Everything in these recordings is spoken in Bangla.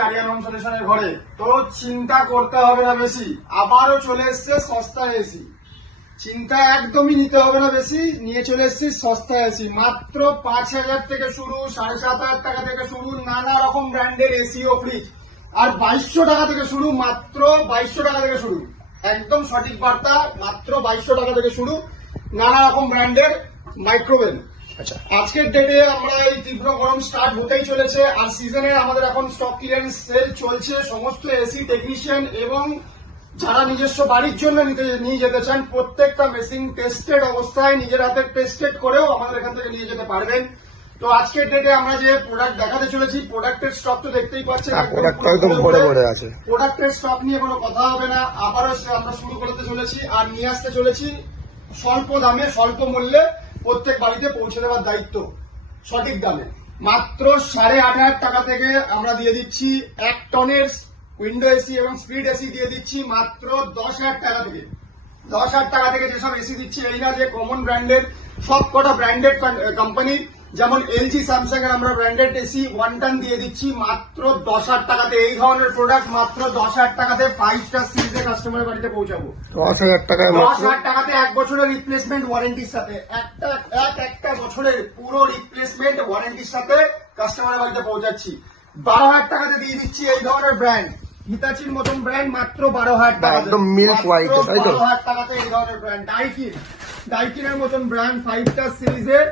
আরিয়ান হোম সলিউশনের ঘরে তো চিন্তা করতে হবে না বেশি, আবারও চলে এসছে সস্তা এসি। চিন্তা একদমই নিতে হবে না বেশি, নিয়ে চলে এসছি সস্তা এসি। মাত্র 5,000 থেকে শুরু, 7,500 টাকা থেকে শুরু, নানা রকম ব্র্যান্ডের এসি ও ফ্রিজ। আর 2,200 টাকা থেকে শুরু, মাত্র 2,200 টাকা থেকে শুরু। একদম সঠিক বার্তা, মাত্র 2,200 টাকা থেকে শুরু নানা রকম ব্র্যান্ডের মাইক্রোওয়েভ। আচ্ছা, আজকের ডেটে আমরা এই তীব্র গরম স্টার্ট হতেই চলেছে, আর সিজনের আমাদের এখন স্টক ক্লিয়ারেন্স সেল চলছে। সমস্ত এসি টেকনিশিয়ান এবং যারা নিজস্ব বাড়ির জন্য নিয়ে যেতে চান, প্রত্যেকটা মেশিন টেস্টেড অবস্থায় নিজের হাতে টেস্টেড করেও আমাদের এখান থেকে নিয়ে যেতে পারবেন। তো আজকের ডেটে আমরা যে প্রোডাক্ট দেখাতে চলেছি, প্রোডাক্টের স্টক তো দেখতেই পাচ্ছেন, প্রোডাক্টের স্টক নিয়ে কোনো কথা হবে না। আবারও আমরা শুরু করতে চলেছি আর নিয়ে আসতে চলেছি স্বল্প দামে, স্বল্প মূল্যে প্রত্যেক বাড়িতে পৌঁছে দেওয়ার দায়িত্ব সঠিক দামে। মাত্র 8,500 টাকা থেকে আমরা দিয়ে দিচ্ছি 1 টনের উইন্ডো এসি এবং স্প্লিট এসি দিয়ে দিচ্ছি মাত্র 10,000 টাকা থেকে। 10,000 টাকা থেকে যেসব এসি দিচ্ছি, এই না যে কমন ব্র্যান্ডের, সব কটা ব্র্যান্ডেড কোম্পানি, যেমন এলজি, স্যামসাং এর আমরা ব্র্যান্ডেড এসি 1 টন দিয়ে দিচ্ছি মাত্র 10,000 টাকাতে। এই ধরনের প্রোডাক্ট মাত্র 10,000 টাকাতে 5 স্টার সিরিজে কাস্টমারের বাড়িতে পৌঁছাবো। 10,000 টাকায় 10,000 টাকাতে 1 বছরের রিপ্লেসমেন্ট ওয়ারেন্টির সাথে, একটা বছরের পুরো রিপ্লেসমেন্ট ওয়ারেন্টির সাথে কাস্টমারের বাড়িতে পৌঁছাচ্ছি। 12,000 টাকাতে দিয়ে দিচ্ছি এই ধরনের ব্র্যান্ড, হিতাচির মতন ব্র্যান্ড মাত্র 12,000 টাকা, একদম মিল্ক হোয়াইট, তাই তো? 12,000 টাকাতে এই ধরনের ব্র্যান্ড। ডাইকিনের মতন ব্র্যান্ড 5 স্টার সিরিজের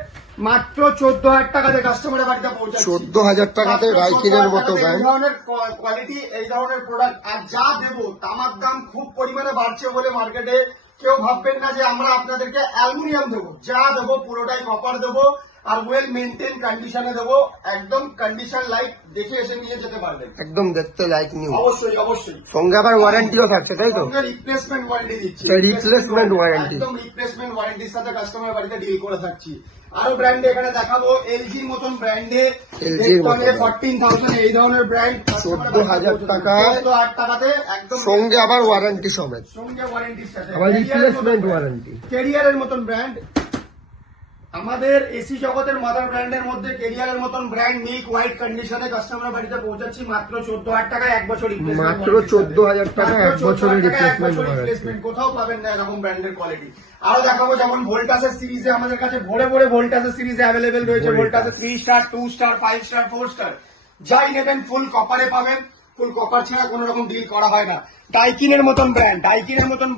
মাত্র 14,000 টাকাতে কাস্টমারের বাড়িতে পৌঁছাচ্ছে। 14,000 টাকাতে ডাইকিনের মতো এই ধরনের কোয়ালিটি, এই ধরনের প্রোডাক্ট। আর যা দেবো, তামাক দাম খুব পরিমাণে বাড়ছে বলে মার্কেটে কেউ ভাববেন না যে আমরা আপনাদেরকে অ্যালুমিনিয়াম দেবো। যা দেবো পুরোটাই কপার দেবো, আর ওয়েল মেনটেন কন্ডিশনে দেবো। একদম কন্ডিশন লাইক দেখে এসে নিয়ে যেতে পারবেন, একদম দেখতে লাইক নিউ। অবশ্যই অবশ্যই। সঙ্গে আবার ওয়ারেন্টিও থাকছে, তাই তো? রিপ্লেসমেন্ট ওয়ারেন্টি দিচ্ছি, রিপ্লেসমেন্ট ওয়ারেন্টি, একদম রিপ্লেসমেন্ট ওয়ারেন্টির সাথে কাস্টমার বাড়িতে ডিল করে থাকছি। আরো ব্র্যান্ডে এখানে দেখাবো, এলজির মতন ব্র্যান্ডে 14,000 এই ধরনের ব্র্যান্ড 14,000 টাকা, 14,000 টাকাতে একদম সঙ্গে আবার ওয়ারেন্টি সমেত, সঙ্গে ওয়ারেন্টির সাথে আবার রিপ্লেসমেন্ট ওয়ারেন্টি। ক্যারিয়ারের মতন ব্র্যান্ড, আমাদের এসি জগতের মাদার ব্র্যান্ডের মধ্যে ক্যারিয়ারের মতন ব্র্যান্ড মিল্ক হোয়াইট কন্ডিশনে কাস্টমার বাড়িতে পৌঁছাচ্ছি মাত্র 14,000 টাকায় 1 বছর রিপ্লেসমেন্ট। মাত্র 14,000 টাকা 1 বছরের রিপ্লেসমেন্ট। কোথাও পাবেন না এরকম ব্র্যান্ডের কোয়ালিটি। আরো দেখাবো, যেমন ভোল্টাসের সিরিজে আমাদের কাছে ভরে ভরে ভোল্টাসের সিরিজে অ্যাভেলেবেল রয়েছে। ভোল্টাসের 3 স্টার, 2 স্টার, 5 স্টার, 4 স্টার, যাই নেবেন ফুল কপারে পাবেন। ফুল কপার ছাড়া কোন রকম ডিল করা হয় না। ডাইকিনের মতন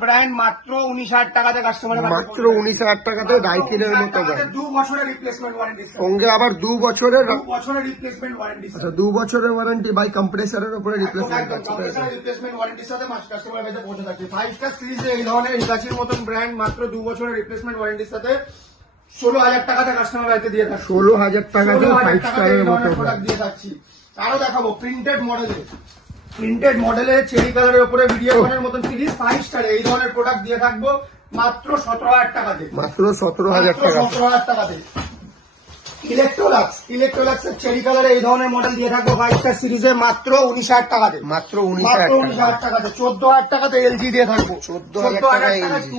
ব্র্যান্ড মাত্র 19,000 টাকাতে কাস্টমার, মাত্র 19,000 টাকাতে ডাইকিনের মতো ব্র্যান্ড। 2 বছরের রিপ্লেসমেন্ট ওয়ারেন্টি, সঙ্গে আবার 2 বছরের রিপ্লেসমেন্ট ওয়ারেন্টি। আচ্ছা, 2 বছরের ওয়ারেন্টি বাই কম্প্রেসারের উপরে রিপ্লেসমেন্ট আছে, রিপ্লেসমেন্ট ওয়ারেন্টির সাথে কাস্টমার কাছে পৌঁছে থাকছে। 5 স্টার সিরিজে এই ধরনের হিতাচির মতন ব্র্যান্ড মাত্র 2 বছরের রিপ্লেসমেন্ট ওয়ারেন্টির সাথে 16,000 টাকাতে কাস্টমার বাড়িতে দিয়ে থাকছে। 16,000 টাকাতে 5 স্টারের মতো প্রোডাক্ট দিয়ে থাকছি। আরো দেখাবো প্রিন্টেড মডেলে চেরি কালারের উপরে ভিডিও কনের মতন সিরিজ 5 স্টার এই ধরনের প্রোডাক্ট দিয়ে থাকবো মাত্র 17,000 টাকাতে, মাত্র 17,000 টাকা। 17,000 টাকাতে। ইলেকট্রোলাক্স এর চেরি কালারে এই ধরনের মডেল দিয়ে থাকবো 5 স্টার সিরিজে মাত্র 19,000 টাকাতে, মাত্র 19,000 টাকাতে। 14,000 টাকাতে এলজি দিয়ে থাকবো, 14,000 টাকা এলজি।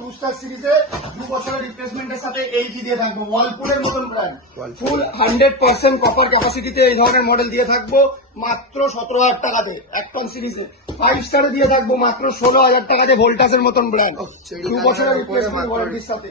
2 স্টার সিরিজে 2 বছরের রিপ্লেসমেন্টের সাথে এলজি দিয়ে থাকবো। ওয়ালপুলের মতন ব্র্যান্ড ফুল 100% কপার ক্যাপাসিটিতে এই ধরনের মডেল দিয়ে থাকবো মাত্র 17,000 টাকাতে। 1 টন সিরিজে 5 স্টারে দিয়ে থাকবো মাত্র 16,000 টাকাতে। ভোল্টাসের মতন ব্র্যান্ড 2 বছরের রিপ্লেসমেন্ট ওয়ারেন্টির সাথে।